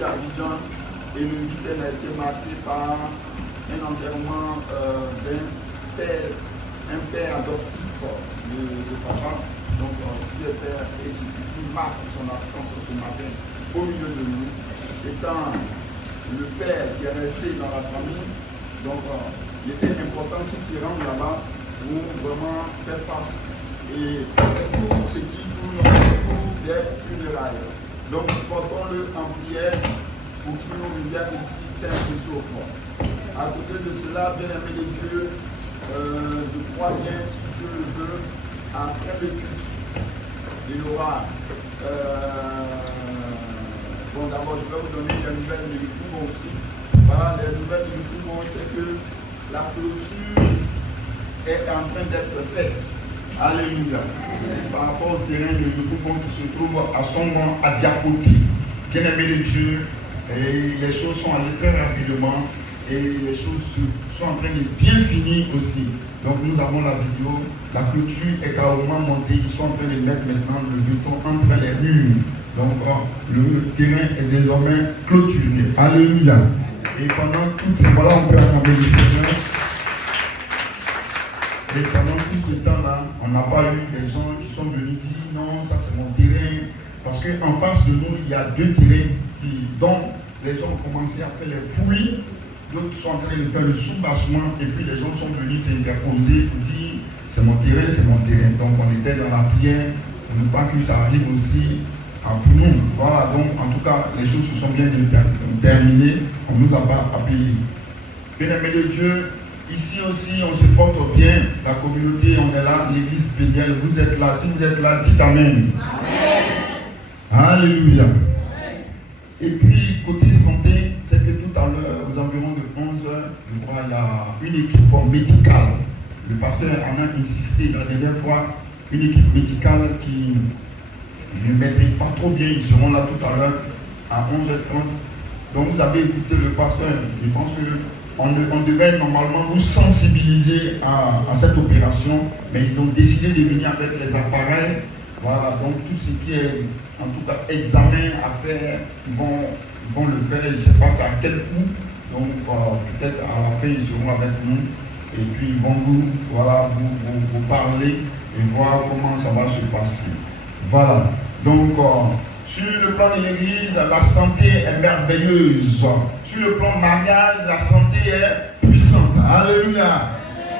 ici à Abidjan. Et le week-end a été marqué par un enterrement d'un père, un père adoptif de papa. Donc, ce qui est père est ici, qui marque son absence ce matin au milieu de nous, étant le père qui est resté dans la famille. Donc, il était important qu'il s'y rende là-bas pour vraiment faire face et tout ce qui tourne autour des funérailles. Donc, portons-le en prière pour qu'il nous revienne ici sain et sauf. À côté de cela, bien-aimé de Dieu, je crois bien, si Dieu le veut, après le culte, il y aura. Bon, d'abord, je vais vous donner les nouvelles du Lukumo aussi. Voilà, les nouvelles du Lukumo, c'est que la clôture est en train d'être faite. Alléluia. Par rapport au terrain de Lukumo qui se trouve à son nom à Diakoti. Bien-aimé de Dieu, et les choses sont allées très rapidement et les choses sont en train de bien finir aussi. Donc nous avons la vidéo, la clôture est carrément montée, ils sont en train de mettre maintenant le béton entre les murs. Donc le terrain est désormais clôturé. Alléluia. Et pendant tout ce temps-là, on peut acclamer le Seigneur. Et pendant tout ce temps-là, on n'a pas eu des gens qui sont venus dire non, ça c'est mon terrain. Parce qu'en face de nous, il y a deux terrains dont les gens ont commencé à faire les fouilles. D'autres sont en train de faire le soubassement. Et puis les gens sont venus s'interposer pour dire c'est mon terrain, c'est mon terrain. Donc on était dans la prière pour ne pas que ça arrive aussi pour nous. Voilà, donc en tout cas, les choses se sont bien terminées. On ne nous a pas appelés. Bien-aimés de Dieu, ici aussi, on se porte bien. La communauté, on est là, l'église Béniel. Vous êtes là. Si vous êtes là, dites Amen. Amen. Alléluia. Et puis, côté santé, c'est que tout à l'heure, aux environs de 11 heures, je crois, il y a une équipe médicale. Le pasteur en a insisté la dernière fois, une équipe médicale qui, je ne maîtrise pas trop bien, ils seront là tout à l'heure à 11h30. Donc, vous avez écouté le pasteur. Je pense qu'on devait normalement nous sensibiliser à cette opération, mais ils ont décidé de venir avec les appareils. Voilà, donc tout ce qui est, en tout cas, examen à faire, ils vont le faire, je ne sais pas c'est à quel coût. Donc, peut-être à la fin, ils seront avec nous. Et puis, ils vont vous parler et voir comment ça va se passer. Voilà. Donc, sur le plan de l'église, la santé est merveilleuse. Sur le plan mariage, la santé est puissante. Alléluia.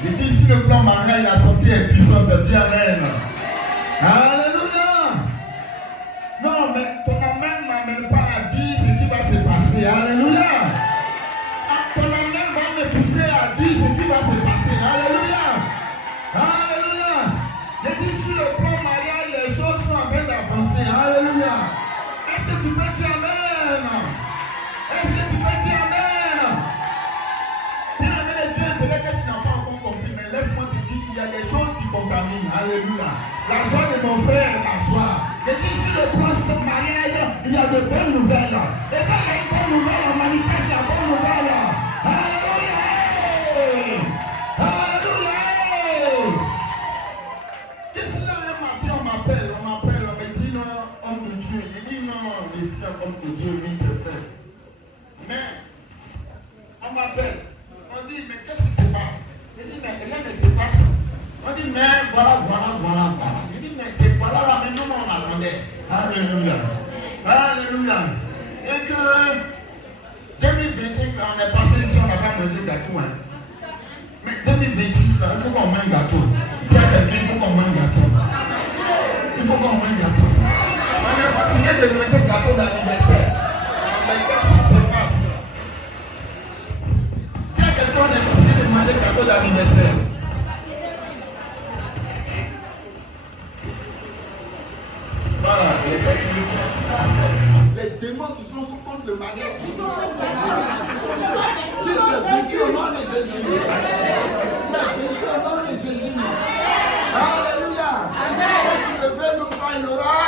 Je dis, sur le plan mariage, la santé est puissante. Dis Amen. Alléluia. Non, mais ton amen ne m'amène pas à dire ce qui va se passer. Alléluia. Ton amen va me pousser à dire ce qui va se passer. Alléluia. Alléluia. Je dis, sur le plan mariage, les choses sont en train d'avancer. Alléluia. Est-ce que tu peux dire Amen? Est-ce que tu peux dire Amen? Bien-aimé de Dieu, peut-être que tu n'as pas encore compris, mais laisse-moi te dire qu'il y a des choses qui contaminent. Alléluia. La joie de mon frère est ma joie. Je dis, sur le plan mariage, il y a de bonnes nouvelles. Et quand il y a une bonne nouvelle, on manifeste la bonne nouvelle. Alléluia. Alléluia. Qu'est-ce que un matin on m'appelle, on me dit non, homme de Dieu. Je dis non, je suis un homme de Dieu, oui c'est vrai. Mais on m'appelle, on dit mais qu'est-ce qui se passe? Je dis mais rien ne se passe. On dit mais voilà. Je dis mais c'est voilà là maintenant on attendait. Alléluia. Alléluia. Et que 2025 là, on est passé ici, on n'a pas mangé gâteau. Hein. Mais 2026 là, il faut qu'on mange gâteau. Dis à quelqu'un, il faut qu'on mange gâteau. Il faut qu'on mange gâteau. On est fatigué de manger gâteau d'anniversaire. Mais qu'est-ce qui se passe? Dis à quelqu'un, on est fatigué de manger gâteau d'anniversaire. Voilà, les démons qui sont contre le mariage, qui sont contre le mariage, tu es vaincu au nom de Jésus. Tu es vaincu au nom de Jésus. Alléluia. Que tu le veux non pas, il aura.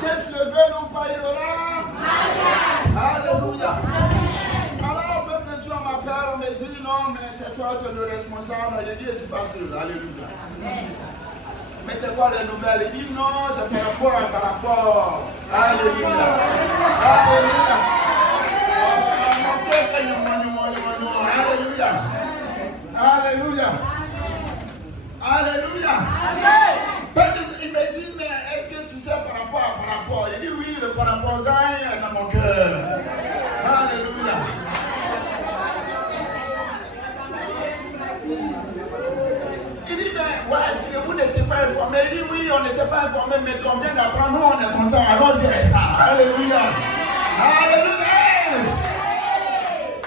Que tu le veux non pas, il aura. Alléluia. Alors, peuple de Dieu, on m'appelle, on me dit non, mais c'est toi, tu es le responsable. Je dis, c'est pas sûr. Alléluia. Mais c'est quoi les nouvelles? Il dit non, c'est par rapport. Alléluia. Alléluia. pas informés. Il dit oui, on n'était pas informés, mais on vient d'apprendre, nous on est contents, allons-y avec ça. Alléluia. Alléluia.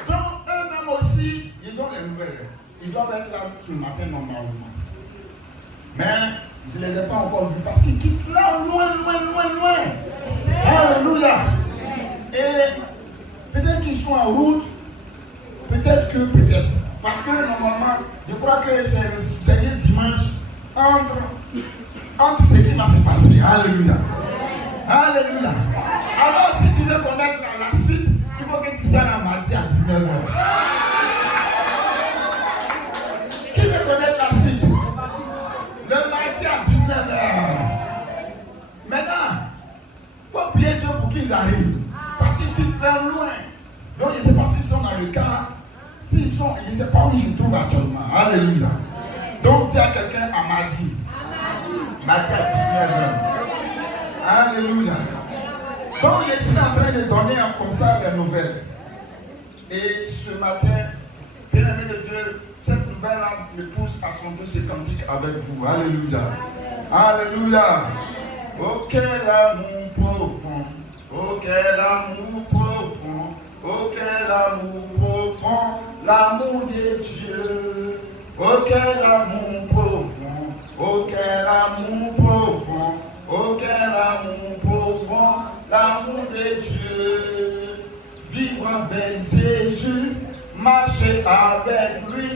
Donc eux-mêmes aussi, ils donnent les nouvelles. Ils doivent être là ce matin normalement. Mais je ne les ai pas encore vus parce qu'ils quittent là loin. Alléluia. Et peut-être qu'ils sont en route, peut-être. Parce que normalement, je crois que c'est le dernier dimanche entre ce qui va se passer. Alléluia. Alléluia. Alors si tu veux connaître la suite, il faut que tu sois en mardi à 19h. Qui veut connaître la suite? Le mardi à 19h. Maintenant, il faut prier Dieu pour qu'ils arrivent. Parce qu'ils quittent très loin. Donc je ne sais pas s'ils sont dans le car. S'ils sont, je ne sais pas où ils se trouvent actuellement. Alléluia. Donc dis à quelqu'un à mardi. Mardi à 19h. Alléluia. Donc je suis en train de donner comme ça les nouvelles. Et ce matin, bien-aimé de Dieu, cette nouvelle-là me pousse à chanter ce cantique avec vous. Alléluia. Alléluia. Oh quel amour profond. Oh quel amour profond. Oh quel amour profond. L'amour de Dieu. Oh quel amour profond. Oh quel amour profond. Oh quel amour profond. L'amour de Dieu. Vivre avec Jésus, marcher avec lui,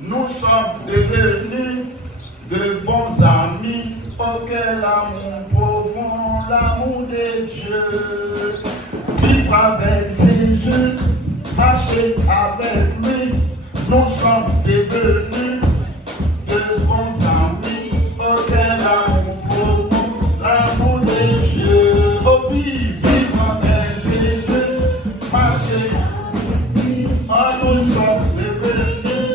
nous sommes devenus de bons amis. Oh quel amour profond, l'amour de Dieu. Vivre avec Jésus, marcher avec lui, nous sommes devenus de bons amis. Oh quel amour profond, l'amour de Dieu. Oh oui, vivre avec Jésus, marcher avec lui, nous sommes devenus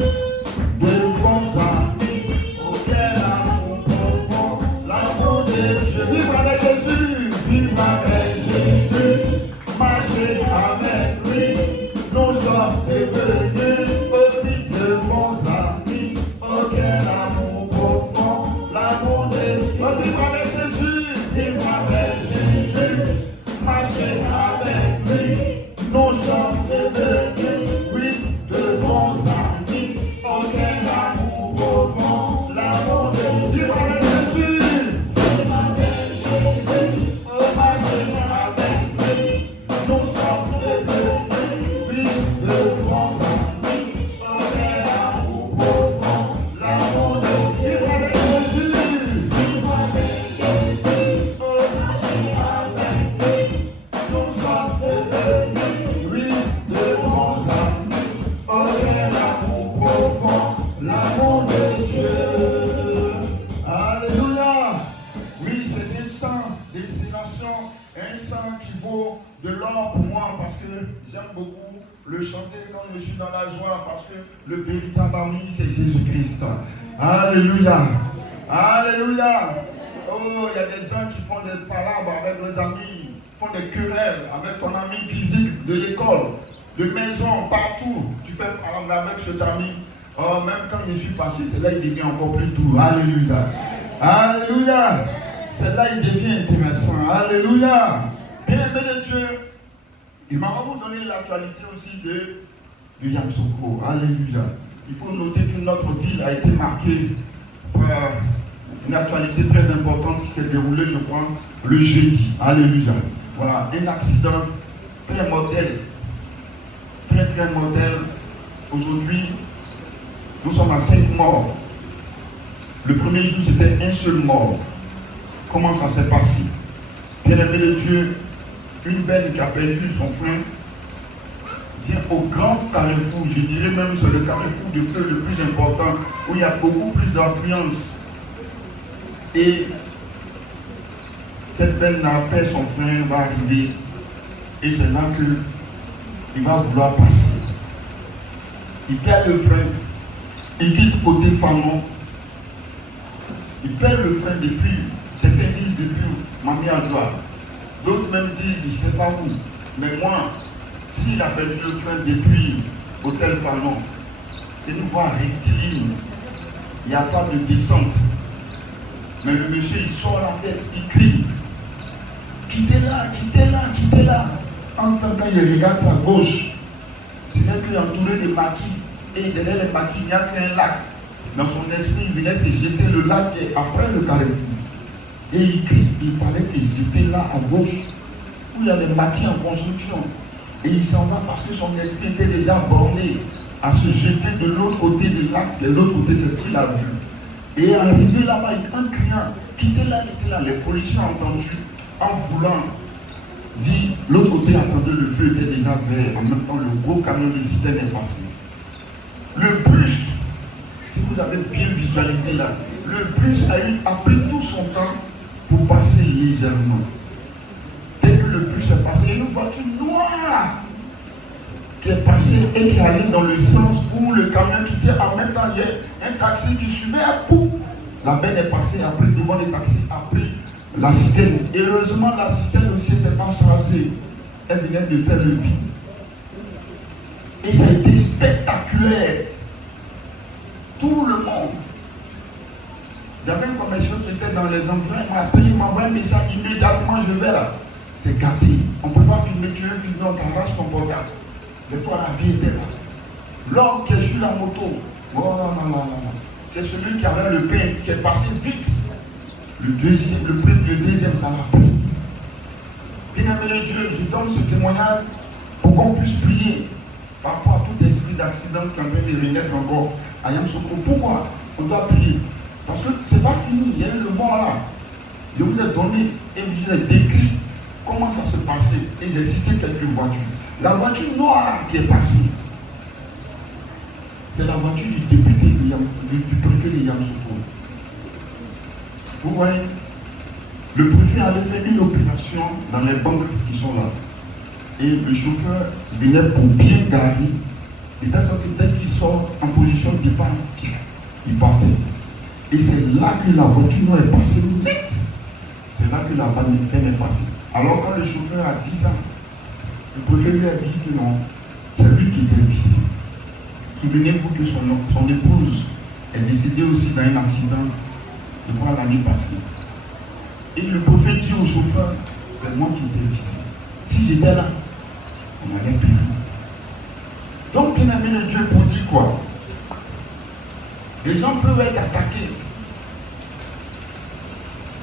de bons amis. Oh quel amour profond, l'amour de Dieu. Vivre avec Jésus, vivre avec Jésus, marcher avec lui, nous sommes devenus de bons amis. Oh quel amour profond, l'amour de Dieu. Vivre avec Jésus, vivre avec Jésus, marcher avec lui, nous sommes devenus, oui, de bons amis. Oh quel amour profond, l'amour de Dieu. Vivre avec Jésus, vivre avec Jésus, oh marcher avec lui, nous sommes devenus, oui, de bons amis. Oh quel amour profond, l'amour de Dieu. Vivre avec Jésus, vivre avec Jésus, oh marcher avec lui, nous sommes devenus, oui, de bons amis. Oh quel amour profond, l'amour de Dieu. Alléluia. Oui, c'est un sang d'inspiration, un sang qui vaut de l'or pour moi parce que j'aime beaucoup le chanter quand je suis dans la joie parce que le véritable ami c'est Jésus-Christ. Alléluia. Alléluia. Oh, il y a des gens qui font des palabres avec leurs amis, font des querelles avec ton ami physique de l'école, de maison, partout. Tu fais parler avec cet ami. Oh, même quand je suis fâché, c'est là qu'il devient encore plus doux. Alléluia. Alléluia. C'est là qu'il devient intéressant. Alléluia. Bien-aimé de Dieu, il m'a vraiment donné l'actualité aussi de Yamoussoukro. Alléluia. Il faut noter que notre ville a été marquée par une actualité très importante qui s'est déroulée, je crois, le jeudi. Alléluia. Voilà, un accident très mortel. Très mortel. Aujourd'hui, nous sommes à 5 morts. Le premier jour, c'était un seul mort. Comment ça s'est passé? Bien-aimé de Dieu, une belle qui a perdu son frère vient au grand carrefour, je dirais même c'est le carrefour de feu le plus important, où il y a beaucoup plus d'influence. Et cette belle n'a pas son frère va arriver. Et c'est là qu'il va vouloir passer. Il perd le frein. Il quitte côté Fanon. Il perd le frein depuis, certains disent depuis Mamie à droite. D'autres même disent, je ne sais pas où. Mais moi, s'il a perdu le frein depuis Hôtel Fanon, c'est une voie rectiligne. Il n'y a pas de descente. Mais le monsieur, il sort la tête, il crie. Quittez-la, quittez-la, quittez-la. En tant qu'il regarde sa gauche, c'est là qu'il est entouré de maquis. Et derrière les maquis, il n'y a qu'un lac. Dans son esprit, il venait se jeter le lac et après le carrefour. Et il crie, il fallait qu'il jetait là à gauche, où il y a les maquis en construction. Et il s'en va parce que son esprit était déjà borné à se jeter de l'autre côté du lac. De l'autre côté, c'est ce qu'il a vu. Et arrivé là-bas, en criant, quittez-la, quittez-la. Les policiers ont entendu, en voulant dire, l'autre côté attendait, le feu était déjà vert. En même temps, le gros camion de citerne est passé. Le bus, si vous avez bien visualisé là, le bus a pris tout son temps pour passer légèrement. Dès que le bus est passé, il y a une voiture noire qui est passée et qui allait dans le sens où le camion quittait. En même temps, il y a un taxi qui suivait à bout. La benne est passée, a pris devant les taxis, a pris la citerne. Heureusement, la citerne aussi n'était pas chargée. Elle venait de faire le vide. Et ça a été spectaculaire. Tout le monde. J'avais un commercial qui était dans les endroits, il m'a appelé, il m'a envoyé un message immédiatement, je vais là. C'est gâté. On ne peut pas filmer, tu veux filmer, on t'arrache ton portable. Mais toi, la vie était là. L'homme qui est sur la moto, oh non, non, non. C'est celui qui avait le pain, qui est passé vite. Le deuxième, le deuxième, ça l'a pris. Bien-aimé Dieu, je donne ce témoignage pour qu'on puisse prier par rapport à tout esprit d'accident qui est en train de renaître encore à Yamoussoukro. Pourquoi on doit prier? Parce que ce n'est pas fini, il y a eu le mort là. Je vous ai donné et je vous ai décrit comment ça se passait. Et j'ai cité quelques voitures. La voiture noire qui est passée, c'est la voiture du député du préfet de Yamoussoukro. Vous voyez, le préfet avait fait une opération dans les banques qui sont là. Et le chauffeur venait pour bien garer. Et dans sorte que dès qu'il sort en position de départ, il partait. Et c'est là que la voiture noire est passée net. C'est là que la vanne est passée. Alors quand le chauffeur a dit ça, le préfet lui a dit que non, c'est lui qui était visé. Souvenez-vous que son épouse est décédée aussi dans un accident de quoi l'année passée. Et le prophète dit au chauffeur, c'est moi qui étais visé. Si j'étais là, on allait payer. Donc, bien aimé de Dieu, pour dire quoi? Les gens peuvent être attaqués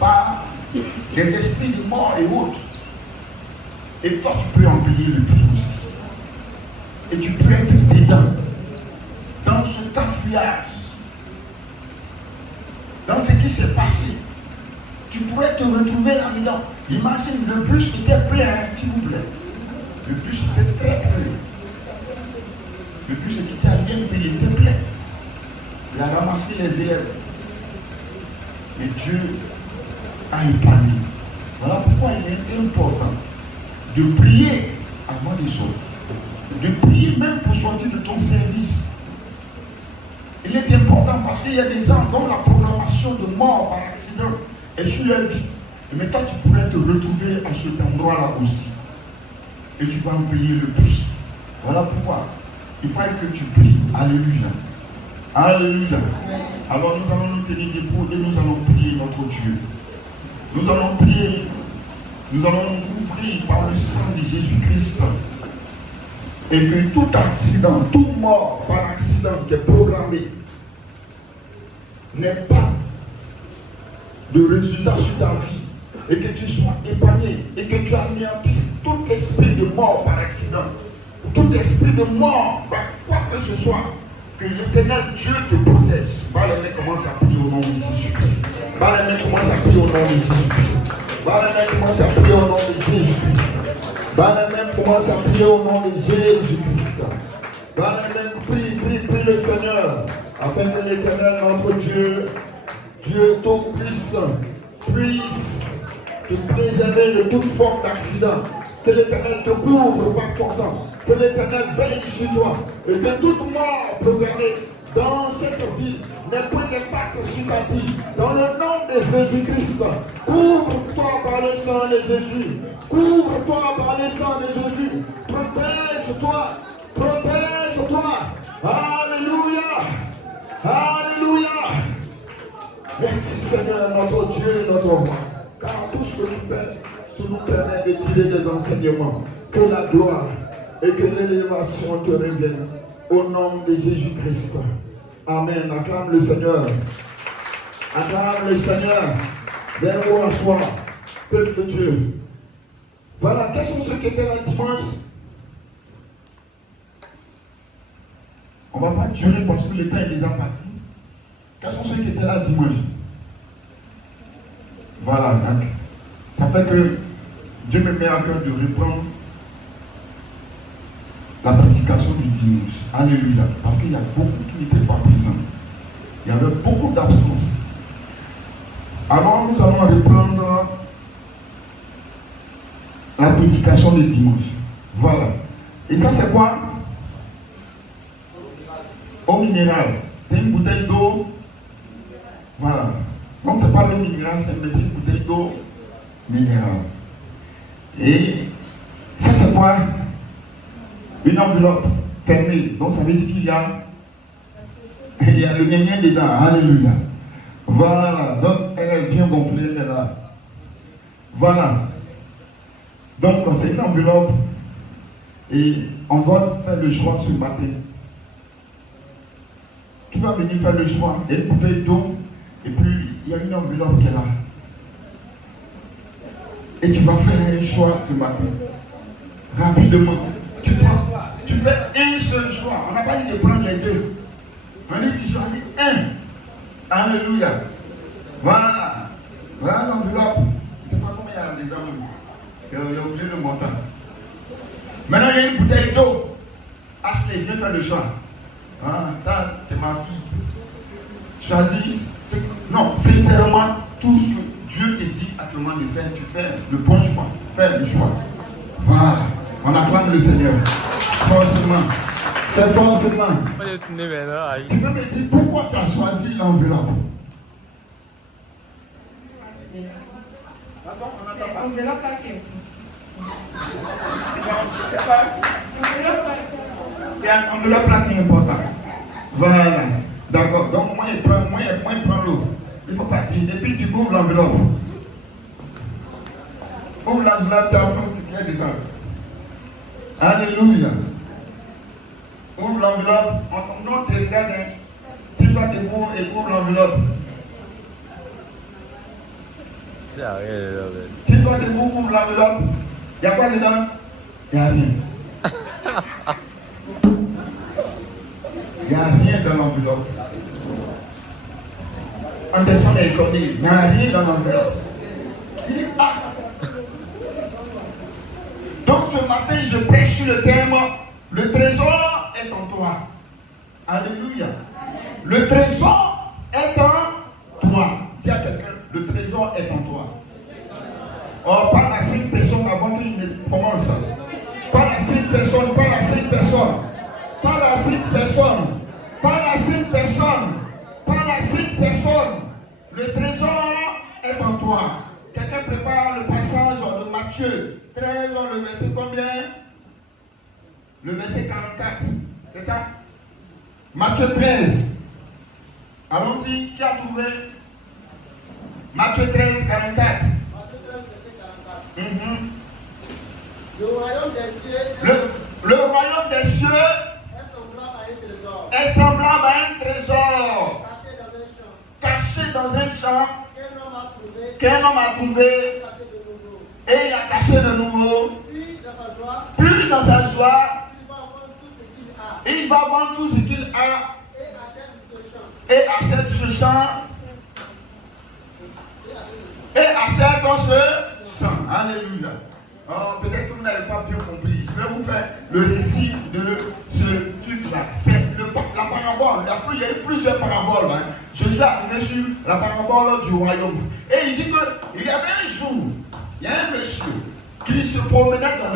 par les esprits de mort et autres. Et toi, tu peux en payer le prix aussi. Et tu peux être dedans, dans ce cafouillage, dans ce qui s'est passé. Tu pourrais te retrouver là-dedans. Imagine, le bus était plein, s'il vous plaît. Le bus était très plein. Le bus est quitté à Lyon, il était plein. Il a ramassé les élèves. Mais Dieu a épargné. Voilà pourquoi il est important de prier avant de sortir. De prier même pour sortir de ton service. Il est important parce qu'il y a des gens dont la programmation de mort par accident est sur leur vie. Et maintenant tu pourrais te retrouver à cet endroit-là aussi. Et tu vas en payer le prix. Voilà pourquoi il faut que tu pries. Alléluia. Alléluia. Alors nous allons nous tenir debout et nous allons prier notre Dieu. Nous allons prier. Nous allons nous ouvrir par le sang de Jésus-Christ. Et que tout accident, toute mort par accident qui est programmé n'ait pas de résultat sur ta vie. Et que tu sois épargné. Et que tu anéantisses tout esprit de mort par accident. Tout esprit de mort, par quoi que ce soit. Que l'Éternel Dieu te protège. Val-aimé commence à prier au nom de Jésus-Christ. Val-aimé commence à prier au nom de Jésus-Christ. Val-aimé commence à prier au nom de Jésus-Christ. Val-aimé commence à prier au nom de Jésus-Christ. Val-aimé prie le Seigneur. Afin que l'Éternel, notre Dieu, Dieu tout-puissant, puisse te préserver de toute forme d'accident. Que l'Éternel te couvre par forçant. Que l'Éternel veille sur toi. Et que toute mort programmée dans cette vie n'ait point d'impact sur ta vie. Dans le nom de Jésus-Christ, couvre-toi par le sang de Jésus. Couvre-toi par le sang de Jésus. Protège-toi. Protège-toi. Alléluia. Alléluia. Merci Seigneur. notre Dieu et notre roi. Car tout ce que tu fais, tu nous permets de tirer des enseignements. Que la gloire et que l'élévation te reviennent. Au nom de Jésus-Christ. Amen. Acclame le Seigneur. Acclame le Seigneur. Viens-vous asseoir. Peuple de Dieu. Voilà, quels sont ceux qui étaient là dimanche? On ne va pas durer parce que le temps est déjà parti. Quels sont ceux qui étaient là dimanche? Voilà, donc, ça fait que Dieu me met à cœur de reprendre la prédication du dimanche. Alléluia. Parce qu'il y a beaucoup qui n'étaient pas présents. Il y avait beaucoup d'absence. Alors nous allons reprendre la prédication du dimanche. Voilà. Et ça c'est quoi? Eau minérale. C'est une bouteille d'eau. Voilà. Donc c'est pas l'eau minérale, c'est une bouteille d'eau minérale. Et ça c'est quoi? Une enveloppe fermée. Donc ça veut dire qu'il y a le gnagnagn dedans. Alléluia. Voilà. Donc elle est bien gonflée, elle est là. Voilà. Donc c'est une enveloppe et on doit faire le choix ce matin. Qui va venir faire le choix? Il y a une bouteille d'eau et puis il y a une enveloppe qui est là. Et tu vas faire un choix ce matin. Rapidement. Tu fais un seul choix. On n'a pas dit de prendre les deux. On dit tu choisis un. Alléluia. Voilà. Voilà l'enveloppe. Je ne sais pas combien il y a dedans. J'ai oublié le montant. Maintenant il y a une bouteille d'eau. Ashley, viens faire le choix. Ah, c'est ma fille. Choisis. Non, sincèrement, tout ce que Dieu te dit actuellement de faire, tu fais le bon choix. Fais le choix. Voilà. On acclame le Seigneur. Forcément. C'est forcément. Tu peux me dire pourquoi tu as choisi l'enveloppe? Attends, on n'attend pas. Enveloppe paquet. C'est pas. C'est un enveloppe là qui est important. Voilà. D'accord. Donc moi, il prend l'eau. Il ne faut pas dire. Et puis tu ouvres l'enveloppe. Ouvre l'enveloppe, tu apprends ce qu'il y a dedans. Alléluia. Ouvre l'enveloppe. On te regarde. Tiens-toi debout et ouvre l'enveloppe. Tiens-toi debout, ouvre l'enveloppe. Il y a quoi dedans? Il n'y a rien. Il n'y a rien dans l'enveloppe. On descend les économies. Il n'y a rien dans l'enveloppe. Il dit, ah. Donc ce matin, je prêche sur le thème, le trésor est en toi. Alléluia. Le trésor est en toi. Dis à quelqu'un, le trésor est en toi. Oh, parle à 5 personnes avant qu'il ne commence. Parle à 5 personnes, parle à 5 personnes. Parle à 5 personnes. Parle à 5 personnes. Parle à 5 personnes. Le trésor est en toi. Quelqu'un prépare le passage de Matthieu 13, le verset combien? Le verset 44. C'est ça? Matthieu 13. Allons-y. Qui a trouvé? Matthieu 13, 44. Matthieu 13, verset 44. Le royaume des cieux. Le royaume des cieux est semblable à un trésor caché dans un champ qu'un homme a trouvé et il a caché de nouveau. Puis dans sa joie, il va vendre tout ce qu'il a et achète ce champ et achète ce champ. Alléluia. Oh, peut-être que vous n'avez pas bien compris. Je vais vous faire le récit de ce truc-là. C'est la parabole. Il y a eu plusieurs paraboles. Jésus est arrivé sur la parabole du royaume. Et il dit qu'il y avait un jour, il y a un monsieur qui se promenait dans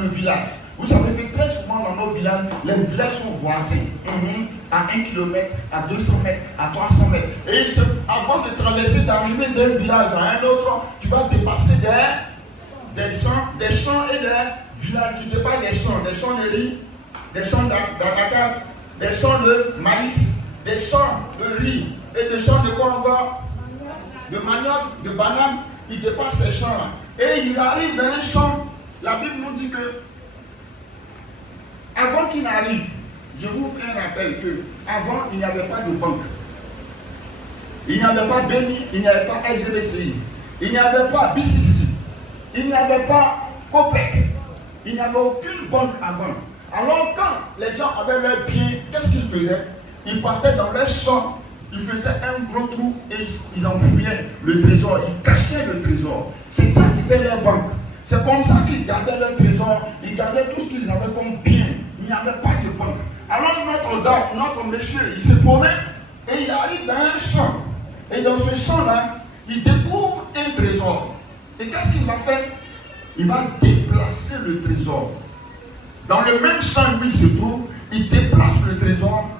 le village. Vous savez que très souvent dans nos villages, les villages sont voisins. À 1 km, à 200 mètres, à 300 mètres. Et avant de traverser, d'arriver d'un village à un autre, tu vas dépasser des champs et des villages. Tu dépasses des champs de riz, des champs d'agave, des champs de maïs, des champs de riz et des champs de quoi encore? de manioc, de banane, il dépasse ces champs-là. Et il arrive dans un champ. La Bible nous dit que, avant qu'il n'arrive, je vous fais un rappel que, avant, il n'y avait pas de banque. Il n'y avait pas BNI, il n'y avait pas LGBCI, il n'y avait pas BCC, il n'y avait pas COPEC, il n'y avait aucune banque avant. Alors quand les gens avaient leurs biens, qu'est-ce qu'ils faisaient? Ils partaient dans leurs champs, ils faisaient un gros trou et ils enfouillaient le trésor, ils cachaient le trésor. C'est ça qui était leur banque. C'est comme ça qu'ils gardaient leur trésor, ils gardaient tout ce qu'ils avaient comme bien. Il n'y avait pas de banque. Alors notre monsieur, il se promène et il arrive dans un champ. Et dans ce champ-là, il découvre un trésor. Et qu'est-ce qu'il va faire? Il va déplacer le trésor. Dans le même champ où il se trouve, il déplace le trésor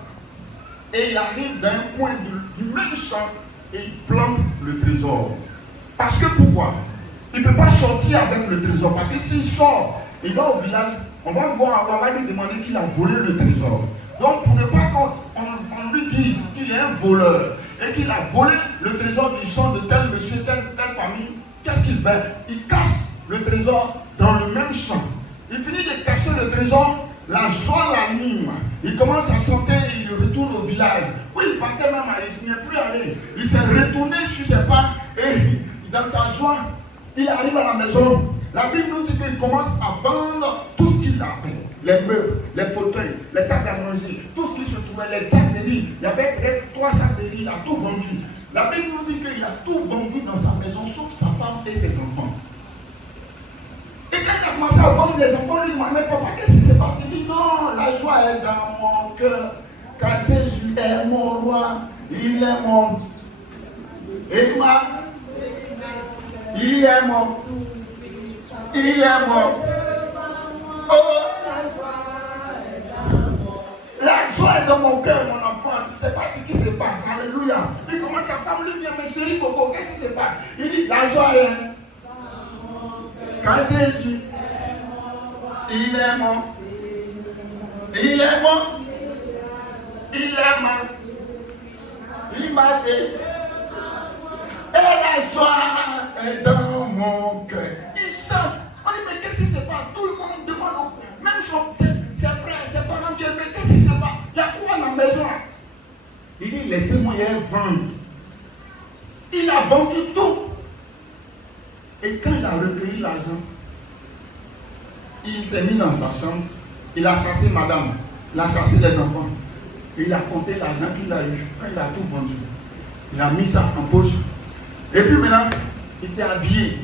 et il arrive d'un coin du même champ et il plante le trésor. Parce que pourquoi? Il ne peut pas sortir avec le trésor. Parce que s'il sort, il va au village, on va lui demander qu'il a volé le trésor. Donc pour ne pas qu'on lui dise qu'il est un voleur et qu'il a volé le trésor du champ de tel monsieur, telle famille, qu'est-ce qu'il fait? Il casse le trésor dans le même champ. Il finit de casser le trésor, la joie l'anime. Il commence à chanter, il retourne au village. Oui, il partait même à il n'y est plus allé. Il s'est retourné sur ses pas et dans sa joie, il arrive à la maison. La Bible nous dit qu'il commence à vendre tout ce qu'il avait. Les meubles, les fauteuils, les tables à manger, tout ce qui se trouvait, les sacs de riz. Il y avait peut-être 3 sacs de riz, il a tout vendu. La Bible nous dit qu'il a tout vendu dans sa maison, sauf sa femme et ses enfants. Et quand il a commencé à vendre les enfants, il lui dit, mais papa, qu'est-ce qui s'est passé? Il dit, non, la joie est dans mon cœur, car Jésus est mon roi, il est mon Emma, il est mon, il est mon, oh, la joie est dans mon cœur, mon enfant, tu ne sais pas ce qui se passe, alléluia. Il commence à faire, lui, mais chérie Coco, qu'est-ce qui se passe? Il dit, la joie est quand Jésus, il est mon, il est mon, il est mon, il m'a fait, et la joie est dans mon cœur. Il chante. On dit, mais qu'est-ce qui se passe? Tout le monde demande, même ses frères, ses parents, mais qu'est-ce qui se passe? Il y a quoi dans la maison? Il dit, laissez-moi vendre. Il a vendu tout. Et quand il a recueilli l'argent, il s'est mis dans sa chambre, il a chassé madame, il a chassé les enfants. Il a compté l'argent qu'il a eu. Quand il a tout vendu, il a mis ça en poche. Et puis maintenant, il s'est habillé.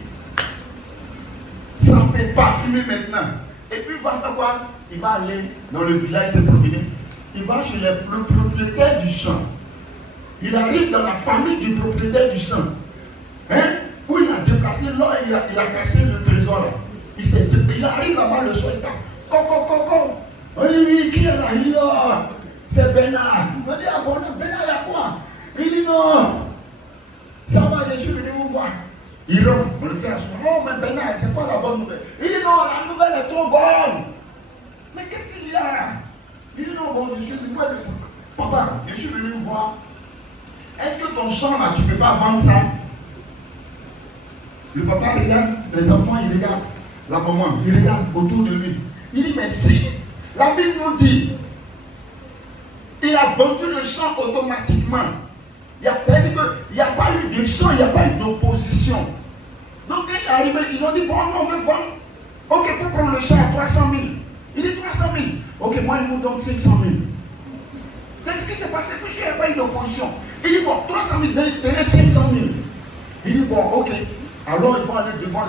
Sans parfumé maintenant. Et puis il va faire quoi? Il va aller dans le village se promener. Il va chez le propriétaire du champ. Il arrive dans la famille du propriétaire du champ. Hein? Où il a déplacé l'or, il a cassé le trésor là. Il arrive là-bas le soir, il dit, Coco. On dit, oui, qui est là? Il dit, oh, c'est Bernard. On dit, ah bon, Bernard, il y a quoi? Il dit, non, ça va, je suis venu vous voir. Il rentre, on le fait asseoir. Oh, mais Bernard, c'est pas la bonne nouvelle. Il dit, non, la nouvelle est trop bonne. Mais qu'est-ce qu'il y a? Il dit, non, bon, je suis venu voir. Papa, je suis venu vous voir. Est-ce que ton champ là, tu ne peux pas vendre ça? Le papa regarde, les enfants ils regardent, la maman, ils regardent autour de lui. Il dit, mais si, la Bible nous dit, il a vendu le champ automatiquement. Il n'y a pas eu de champ, il n'y a pas eu d'opposition. Donc quand il est arrivé, ils ont dit, bon, non, on veut vendre. Ok, il faut prendre le champ à 300 000. Il dit 300 000. Ok, moi, il vous donne 500 000. C'est ce qui s'est passé, puis il n'y a pas eu d'opposition. Il dit, bon, 300 000, tenez 500 000. Il dit, bon, ok. Alors, ils vont aller devant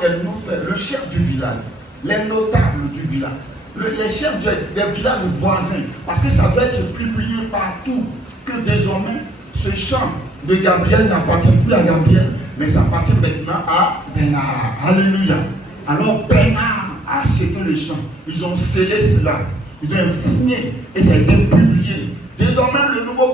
le chef du village, les notables du village, les chefs des villages voisins, parce que ça doit être publié partout, que désormais, ce champ de Gabriel n'appartient plus à Gabriel, mais ça appartient maintenant à Bernard. Alléluia. Alors, Bernard a acheté le champ. Ils ont scellé cela. Ils ont signé et ça a été publié. Désormais, le nouveau